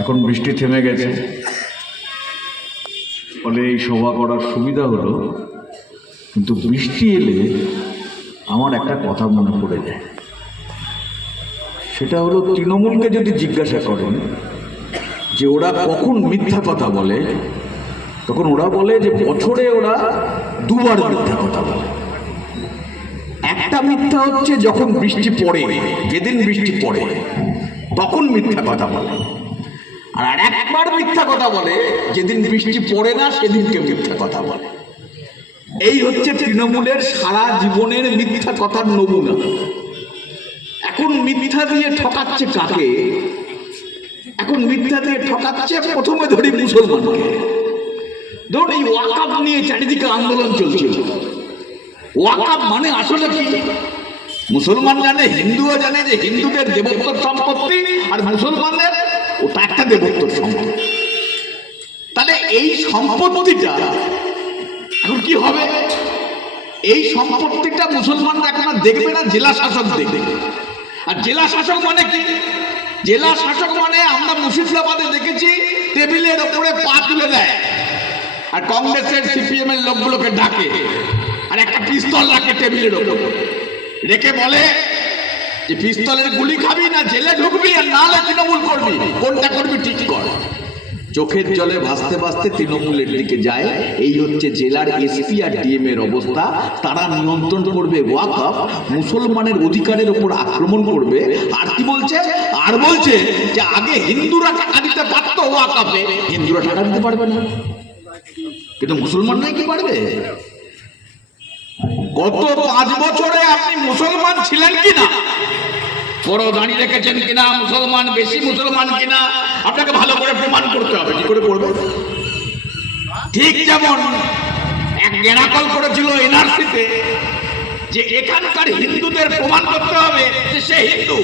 এখন বৃষ্টি থেমে গেছে। ফলে এই সভা করার সুবিধা হলো, কিন্তু বৃষ্টি এলে আমার একটা কথা মনে পড়ে যায়। সেটা হলো তৃণমূলকে যদি জিজ্ঞাসা করেন যে ওরা কখন মিথ্যা কথা বলে, তখন ওরা বলে যে বছরে ওরা দুবার মিথ্যা কথা বলে। একটা মিথ্যা হচ্ছে যখন বৃষ্টি পড়ে, যেদিন বৃষ্টি পড়ে। তখন মিথ্যা কথা বলে। আর একবার মিথ্যা কথা বলে, যেদিন বৃষ্টি পড়ে না, সেদিনকে মিথ্যা কথা বলে। এই হচ্ছে তৃণমূলের সারা জীবনের মিথ্যা কথার নমুনা। এখন মিথ্যা দিয়ে ঠকাচ্ছে কাকে? এখন মিথ্যা দিয়ে ঠকাচ্ছে প্রথমে ধরি মুসলমানকে। ধরুন এই ওয়াকাপ নিয়ে চারিদিকে আন্দোলন চলছিল ওয়াকাপ মানে আসলে কি? মুসলমান জানে, হিন্দুও জানে যে হিন্দুদের দেবত্বর সম্পত্তি আর মুসলমানদের ওটা একটা দেবত্বর সম্পত্তি। তাহলে এই সম্পত্তিটা এখন কি হবে? এই সম্পত্তিটা মুসলমানরা এখন আর দেখবে না, জেলা শাসক দেখবে। আর জেলা শাসক মানে কি? জেলা শাসক মানে আমরা মুর্শিদাবাদে দেখেছি, টেবিলের ওপরে পা তুলে দেয়। আর কংগ্রেসের সিপিএম এর লোকগুলোকে ডাকে। আর একটা পিস্তল রাখে টেবিলের ওপর। রেখে বলে যে পিস্তলের গুলি খাবি না, জেলে ঢুকবি আর নাহলে তৃণমূল করবি। কোনটা করবি ঠিক কর। চোখের জলে ভাসতে ভাসতে তৃণমূলের দিকে যায়। এই হচ্ছে জেলার এসপি আর ডিএম এর অবস্থা। তারা নিয়ন্ত্রণ করবে ওয়াকফ মুসলমানের অধিকারের উপর আক্রমণ করবে। আর কি বলছে, আর বলছে যে আগে হিন্দুরা টাকা দিতে পারতো ওয়াকফে হিন্দুরা টাকা দিতে পারবে না। কিন্তু মুসলমান মুসলমানরাই কি পারবে? গত পাঁচ বছরে আপনি মুসলমান ছিলেন কিনা? বড় দাঁড়িয়ে রেখেছেন কিনা? মুসলমান বেশি মুসলমান কিনা? আপনাকে ভালো করে প্রমাণ করতে হবে। কি করে করবে? ঠিক যেমন এক গেরাকল করেছিল এনআরসিতে যে এখানকার হিন্দুদের প্রমাণ করতে হবে যে সে হিন্দু।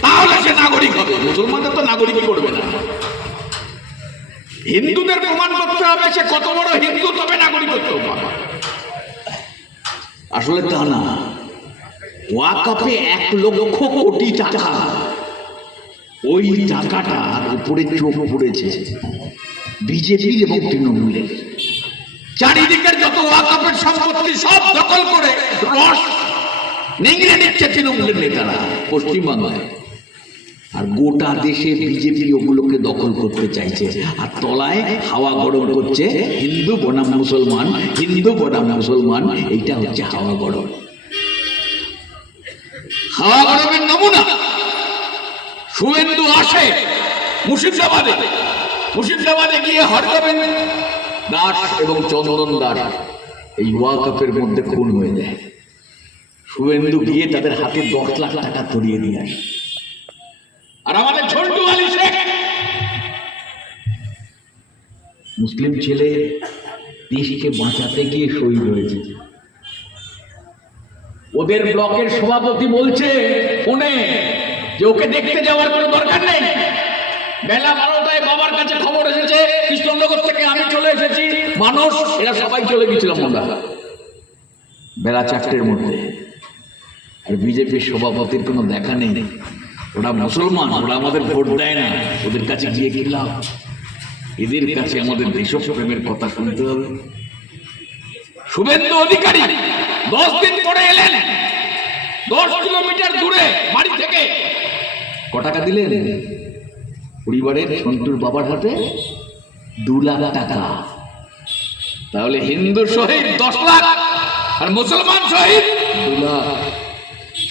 তাহলে সে নাগরিক হবে। মুসলমানদের তো নাগরিক করবে না। হিন্দুদের প্রমাণ করতে হবে সে কত বড় হিন্দু তবে নাগরিকত্ব পাবে। আসলে তা না। ওয়াকাপে এক লক্ষ কোটি টাকা। ওই টাকাটা উপরে চোখ পড়েছে। বিজেপির এবং তৃণমূলের। চারিদিকের যত ওয়াকাপের সম্পত্তি সব দখল করে রস নিংড়ে নিচ্ছে তৃণমূলের নেতারা পশ্চিমবাংলায় আর গোটা দেশে বিজেপি ওগুলোকে দখল করতে চাইছে। আর তলায় হাওয়া গরম করছে। হিন্দু বনাম মুসলমান, হিন্দু বনাম মুসলমান, এইটা হচ্ছে হাওয়া গরম। হাওয়া গরমের নমুনা। শুভেন্দু আসে মুর্শিদাবাদে। মুর্শিদাবাদে গিয়ে হরগোবিন্দ দাস এবং চন্দন দাস। এই ওয়াকফের মধ্যে খুন হয়ে যায়। শুভেন্দু গিয়ে তাদের হাতে দশ লাখ টাকা ধরিয়ে দিয়ে আসে। মুসলিম ছেলে দেশকে বাঁচাতে গিয়ে শহীদ হয়েছে। ওদের ব্লকের সভাপতি বলছে ফোনে যে ওকে দেখতে যাওয়ার কোনো দরকার নেই। বেলা বারোটায় বাবার কাছে খবর এসেছে, কৃষ্ণনগর থেকে আমি চলে এসেছি। মানুষ, এরা সবাই চলে গেছিলাম আমরা বেলা চারটের মধ্যে। আর বিজেপির সভাপতির কোনো দেখা নেই। ওরা মুসলমান, ওরা আমাদের ভোট দেয় না। ওদের কাছে গিয়ে লাভ? এদের কাছে আমাদের দেশপ্রেমের কথা শুনতে হবে। শুভেন্দু অধিকারী দশ দিন পরে এলেন। দশ কিলোমিটার দূরে বাড়ি থেকে। ক টাকা দিলেন? পরিবারের সন্তুর বাবার হাতে দু লাখ টাকা। তাহলে হিন্দু শহীদ দশ লাখ আর মুসলমান শহীদ দু লাখ।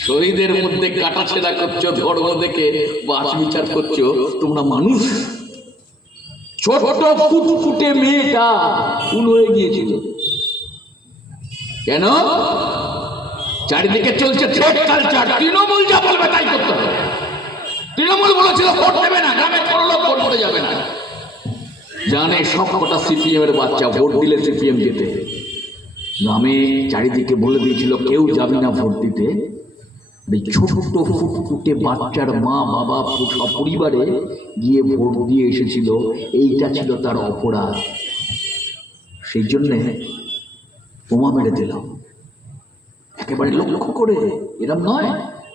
শহীদের মধ্যে কাটাছেড়া করছ ধর্ম দেখে বাস বিচার করছ তোমরা মানুষ? ছোট ফুটফুটে মেয়েটা ফুল হয়ে গিয়েছিল। কেন? চারিদিকে চলছে তৃণমূল যা বলবে তাই করতে হবে। তৃণমূল বলেছিল, ভোট দেবে না, গ্রামে কোনো লোক ভোট করে যাবে না। জানে সব কটা সিপিএম এর বাচ্চা ভোট দিলে সিপিএম যেতে গ্রামে চারিদিকে বলে দিয়েছিল, কেউ যাবে না ভোট দিতে। এই ছোট্ট ফুটফুটে বাচ্চার মা, বাবা, সপরিবারে গিয়ে ভোট দিয়ে এসেছিল। এইটা ছিল তার অপরাধ। সেই জন্যে বোমা মেরে দিলাম একেবারে লক্ষ্য করে এরম নয়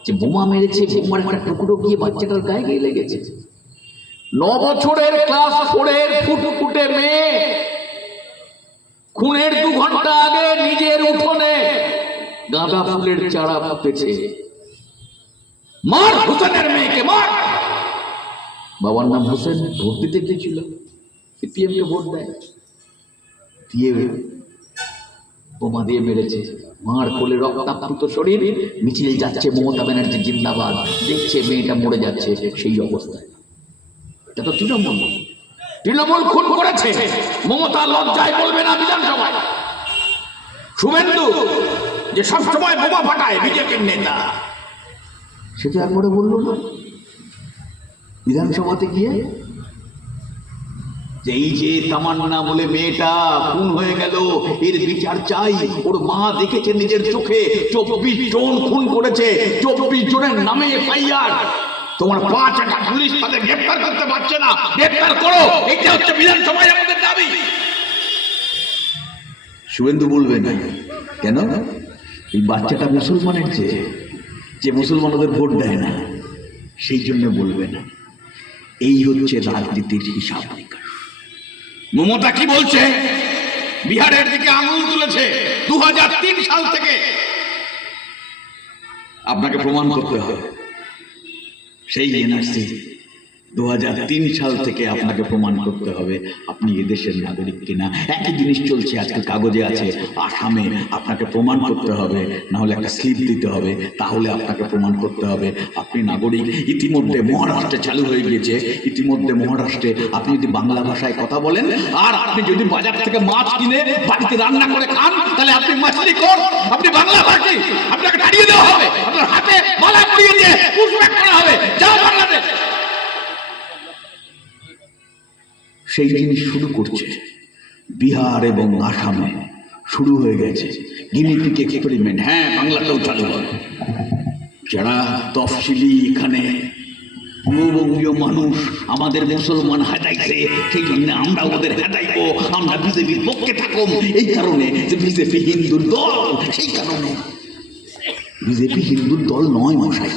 যে বোমা মেরেছে, বোমার একটা টুকরো গিয়ে বাচ্চাটার গায়ে গিয়ে লেগেছে। ন বছরের ক্লাস ফোরের ফুটফুটে মেয়ে খুনের দু ঘণ্টা আগে নিজের উঠোনে গাঁদা ফুলের চারা ফুটেছে। মার হোসেনের মেয়েকে মার। বাবার নাম হোসেন, ভোট দিতে গিয়েছিল। সিপিএম কে ভোট দেয়। দিয়ে বোমা দিয়ে মেরেছে। মার কোলে শরীর, মিছিল যাচ্ছে মমতা ব্যানার্জি জিন্দাবাদ। দেখছে মেয়েটা মরে যাচ্ছে সেই অবস্থায়। এটা তো তৃণমূল। তৃণমূল খুন করেছে। মমতা লজ্জায় বলবে না বিধানসভায়। শুভেন্দু, যে সবসময় বোমা ফাটায় বিজেপির নেতা। সেটা একবারে বলল না? বিধানসভাতে গিয়ে যে এই যে তামান্না বলে মেয়েটা খুন হয়ে গেল এর বিচার চাই। ওর মা দেখেছে নিজের চোখে চব্বিশ জন খুন করেছে চব্বিশ জনের নামে এফআইআর। তোমার পাঁচ একটা পুলিশ তাদের গ্রেপ্তার করতে পারছে না। গ্রেপ্তার করো এটা হচ্ছে বিধানসভায় আমাদের দাবি। শুভেন্দু বলবে না। কেন? এই বাচ্চাটা মুসলমানের চেয়ে যে মুসলমান ওদের ভোট দেয় না সেই জন্য বলবে না। এই হচ্ছে রাজনীতির হিসাব নিকাশ। মমতা কি বলছে? বিহারের দিকে আঙুল তুলেছে দু হাজার তিন সাল থেকে। আপনাকে প্রমাণ করতে হবে। সেই এনআরসি দু হাজার তিন সাল থেকে আপনাকে প্রমাণ করতে হবে আপনি এদেশের নাগরিক কিনা। একই জিনিস চলছে, আজকে কাগজে আছে। আসামে আপনাকে প্রমাণ করতে হবে না হলে একটা স্লিপ দিতে হবে, তাহলে আপনাকে প্রমাণ করতে হবে। আপনি নাগরিক, ইতিমধ্যে মহারাষ্ট্রে চালু হয়ে গিয়েছে। ইতিমধ্যে মহারাষ্ট্রে আপনি যদি বাংলা ভাষায় কথা বলেন, আর আপনি যদি বাজার থেকে মাছ কিনে বাড়িতে রান্না করে খান, তাহলে আপনি মাছলি কর আপনি বাংলা ভাষী। আপনাকে দাঁড়িয়ে দেওয়া হবে। আপনার হাতে মালা পরিয়ে দিয়ে পুষব্যাক করা হবে। যাও বাংলাদেশ। সেই জিনিস শুরু করছে। বিহার এবং আসামে শুরু হয়ে গেছে। গিনিপিক এক্সপেরিমেন্ট হ্যাঁ বাংলাতেও চালু হবে যারা তফসিলি এখানে পূর্ববঙ্গীয় মানুষ আমাদের মুসলমান হাতাইছে সেই জন্য আমরা ওদের হাতাইবো আমরা বিজেপির পক্ষে থাকুম। এই কারণে যে বিজেপি হিন্দুর দল, সেই কারণে। বিজেপি হিন্দুর দল নয় মশাই।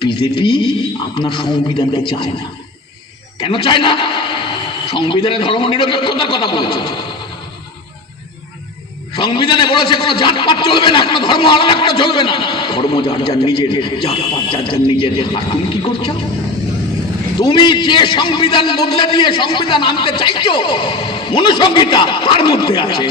বিজেপি আপনার সংবিধানকে চায় না। কেন চায় না? সংবিধানে ধর্ম নিরপেক্ষতার কথা বলেছে। সংবিধানে বলেছে, কোনো জাতপাত চলবে না, কোনো ধর্ম আলাদা করে চলবে না। ধর্ম যার যার নিজের, জাতপাত যার যার নিজের। আর তুমি কি করছ? তুমি যে সংবিধান বদলে দিয়ে সংবিধান আনতে চাইছো, মনুসংহিতা তার মধ্যে আছে।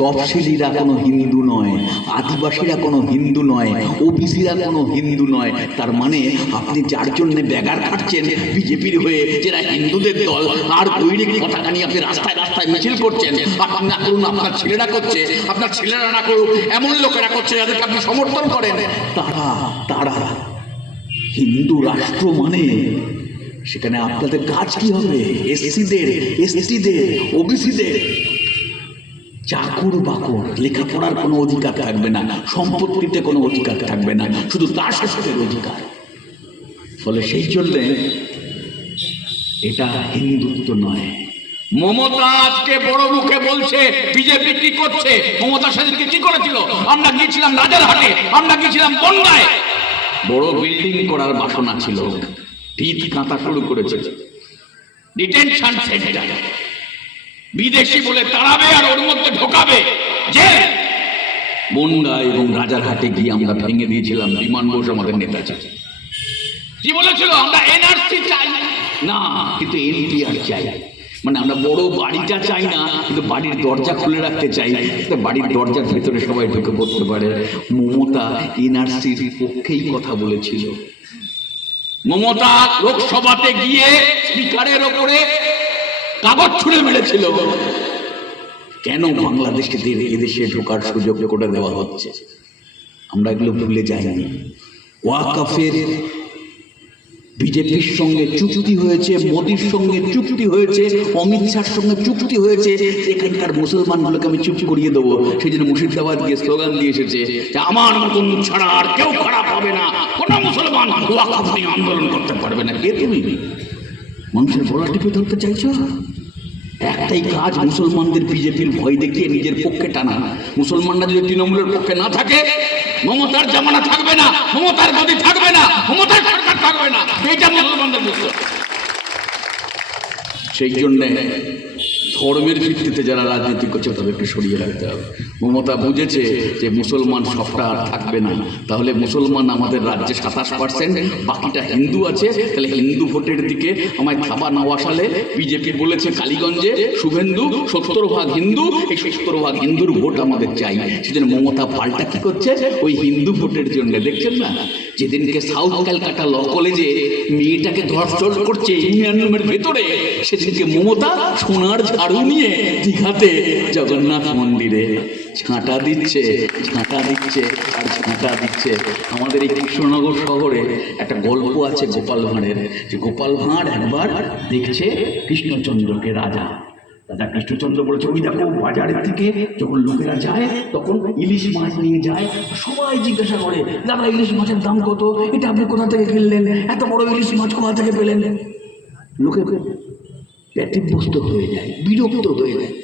তফসিলিরা কোনো হিন্দু নয়, আদিবাসীরা কোনো হিন্দু নয়, ওবিসিরা কোনো হিন্দু নয়। তার মানে আপনি যার জন্য ব্যাগার খাটছেন, বিজেপির হয়ে যারা হিন্দুদের দল, আর দৈনিক পতাকা নিয়ে আপনি রাস্তায় রাস্তায় মিছিল করছেন, আপনি না করুন, আপনার ছেলেরা করছে, আপনার ছেলেরা না করুক, এমন লোকেরা করছে যাদেরকে আপনি সমর্থন করেন। তারা তারা হিন্দু রাষ্ট্র মানে। সেখানে আপনাদের কাজ কি হবে? এসসিদের, এসটিদের, ওবিসিদের চাকর বাকর, লেখাপড়ার কোনো অধিকার থাকবে না, সম্পত্তিতে কোনো অধিকার থাকবে না, শুধু তার শাসকের অধিকার। ফলে সেই জন্যে এটা হিন্দুত্ব নয়। মমতা আজকে বড় মুখে বলছে, বিজেপি কি করছে? মমতা সেদিনকে কি করেছিল? আমরা গিয়েছিলাম রাজারহাটে, আমরা গিয়েছিলাম বনগায়। বড় বিল্ডিং করার বাসনা ছিল। ভিত কাঁথা শুরু করেছে। Detention centre. বিদেশি বলে তাড়াবে আর ওর মধ্যে ঢোকাবে। যে বনগা এবং রাজারহাটে গিয়ে আমরা ভেঙে দিয়েছিলাম। বিমান বোস আমাদের নেতা ছিল কি বলেছিল? আমরা এনআরসি চাই। না, কিন্তু এনপিআর চাই। মানে আমরা বড় বাড়িটা চাই না, কিন্তু বাড়ির দরজা খুলে রাখতে চাই। বাড়ির দরজার ভেতরে সবাই ঢুকে পড়তে পারে। মমতা এনআরসির পক্ষেই কথা বলেছিল। মমতা লোকসভাতে গিয়ে স্পিকারের ওপরে কাগজ ছুঁড়ে মেরেছিল। কেন বাংলাদেশকে এদেশে ঢোকার সুযোগ করে দেওয়া হচ্ছে? আমরা এগুলো ভুলে যাইনি। ওয়াকাফের বিজেপির সঙ্গে চুক্তি হয়েছে, মোদির সঙ্গে চুক্তি হয়েছে, অমিত শাহর সঙ্গে চুক্তি হয়েছে, এখানকার মুসলমানগুলোকে আমি চুপ করিয়ে দেবো। সেই জন্য মুর্শিদাবাদ গিয়ে স্লোগান দিয়ে এসেছে যে আমার মতন ছাড়া আর কেউ খারাপ হবে না। কোনো মুসলমান ওয়াকাফ নিয়ে আন্দোলন করতে পারবে না। কে তুমি? মানুষের গলা টিপে ধরতে চাইছো? একটাই কাজ মুসলমানদের বিজেপির ভয় দেখিয়ে নিজের পক্ষে টানা। মুসলমানরা যদি তৃণমূলের পক্ষে না থাকে, মমতার জামানা থাকবে না, মমতার গদি থাকবে না, মমতার সরকার থাকবে না। এইটা মুসলমানদের সেই জন্যে ধর্মের ভিত্তিতে যারা রাজনীতি করছে, তাদেরকে সরিয়ে রাখতে হবে। মমতা বুঝেছে যে মুসলমান সবটা আর থাকবে না। তাহলে মুসলমান আমাদের রাজ্যে সাতাশ পার্সেন্ট, বাকিটা হিন্দু আছে। তাহলে হিন্দু ভোটের দিকে আমায় থাবা না বসালে বিজেপি বলেছে কালীগঞ্জে শুভেন্দু, সত্তর ভাগ হিন্দু, এই সত্তর ভাগ হিন্দুর ভোট আমাদের চাই। সেজন্য মমতা পাল্টা কি করছে? ওই হিন্দু ভোটের জন্য। দেখছেন না? যেদিনকে সাউথ ক্যালকাটা ল কলেজে মেয়েটাকে ধর্ষণ করছে ইউনিয়ন রুমের ভেতরে, সেদিনকে মমতা সোনার ঝাড়ু নিয়ে দীঘাতে জগন্নাথ মন্দিরে। ছাঁটা দিচ্ছে ছাঁটা দিচ্ছে, আর ঝাঁটা দিচ্ছে। আমাদের এই কৃষ্ণনগর শহরে একটা গল্প আছে গোপাল ভাঁড়ের। যে গোপাল ভাঁড় একবার দেখছে কৃষ্ণচন্দ্রকে রাজা। রাজা কৃষ্ণচন্দ্র বলেছে ওই দেখো বাজারের থেকে যখন লোকেরা যায় তখন ইলিশ মাছ নিয়ে যায়। সবাই জিজ্ঞাসা করে দাদা ইলিশ মাছের দাম কত? এটা আপনি কোথা থেকে কিনলেন? এত বড় ইলিশ মাছ কোথা থেকে পেলেন? লোকে ব্যতিব্যস্ত হয়ে যায় বিরক্ত হয়ে যায়।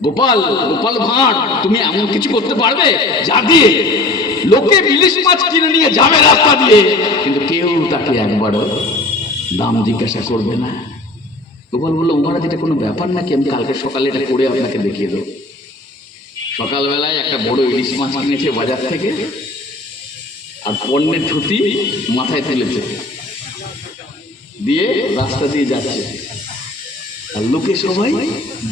গোপাল গোপাল ভাঁড় তুমি এমন কিছু করতে পারবে? যা দিয়ে লোকে ইলিশ মাছ কিনে নিয়ে যাবে রাস্তা দিয়ে? কিন্তু কেউ তাকে একবারও দাম জিজ্ঞাসা করবে না। গোপাল বলল মহারাজ এটা কোনো ব্যাপার নাকি? আমি কালকে সকালে এটা করে আপনাকে দেখিয়ে দেবো। সকালবেলায় একটা বড় ইলিশ মাছ কিনেছে বাজার থেকে, আর পণ্যের ধুতি মাথায় তুলেছে। দিয়ে রাস্তা দিয়ে যাচ্ছে। আর লোকে সবাই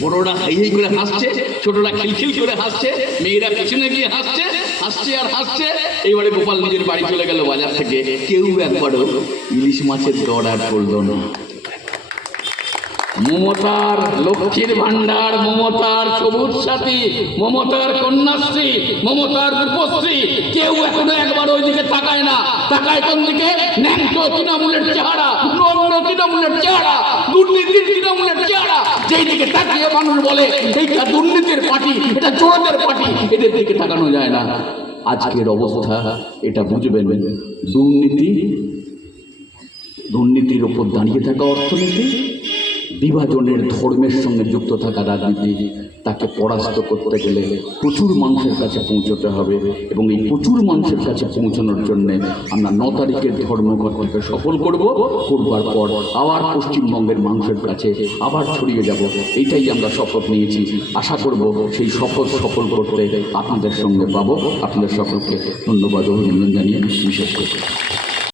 বড়রা হাই করে হাসছে, ছোটরা খিলখিল করে হাসছে, মেয়েরা পেছনে গিয়ে হাসছে হাসছে আর হাসছে। এইবারে গোপাল নিজের বাড়ি চলে গেল বাজার থেকে। কেউ একবারও ইলিশ মাছের দর আর করল না। মমতার লক্ষ্মীর ভান্ডার মমতার সবুজ সাথী, মমতার কন্যাশ্রী, মমতার রূপশ্রী, কেউ এখনও একবার ওইদিকে তাকায় না। তাকায় কোন দিকে? ন্যাংটো তৃণমূলের চেহারা নম্র তৃণমূলের চেহারা, দুর্নীতির তৃণমূলের চেহারা। যেই দিকে তাকিয়ে মানুষ বলে, এইটা দুর্নীতির পার্টি, এটা চোরদের পার্টি। এদের দিকে তাকানো যায় না। আজকের অবস্থা, এটা বুঝবেন। দুর্নীতি, দুর্নীতির ওপর দাঁড়িয়ে থাকা অর্থনীতি বিভাজনের ধর্মের সঙ্গে যুক্ত থাকা রাজনীতি, তাকে পরাস্ত করতে গেলে প্রচুর মানুষের কাছে পৌঁছতে হবে এবং এই প্রচুর মানুষের কাছে পৌঁছানোর জন্য আমরা ন তারিখের ধর্মঘটকে সফল করব। করবার পর আবার পশ্চিমবঙ্গের মানুষের কাছে আবার ছড়িয়ে যাব। এইটাই আমরা শপথ নিয়েছি। আশা করব সেই শপথ সফল করতে আপনাদের সঙ্গে পাবো। আপনাদের সকলকে ধন্যবাদ অভিনন্দন জানিয়ে বিশেষ করে।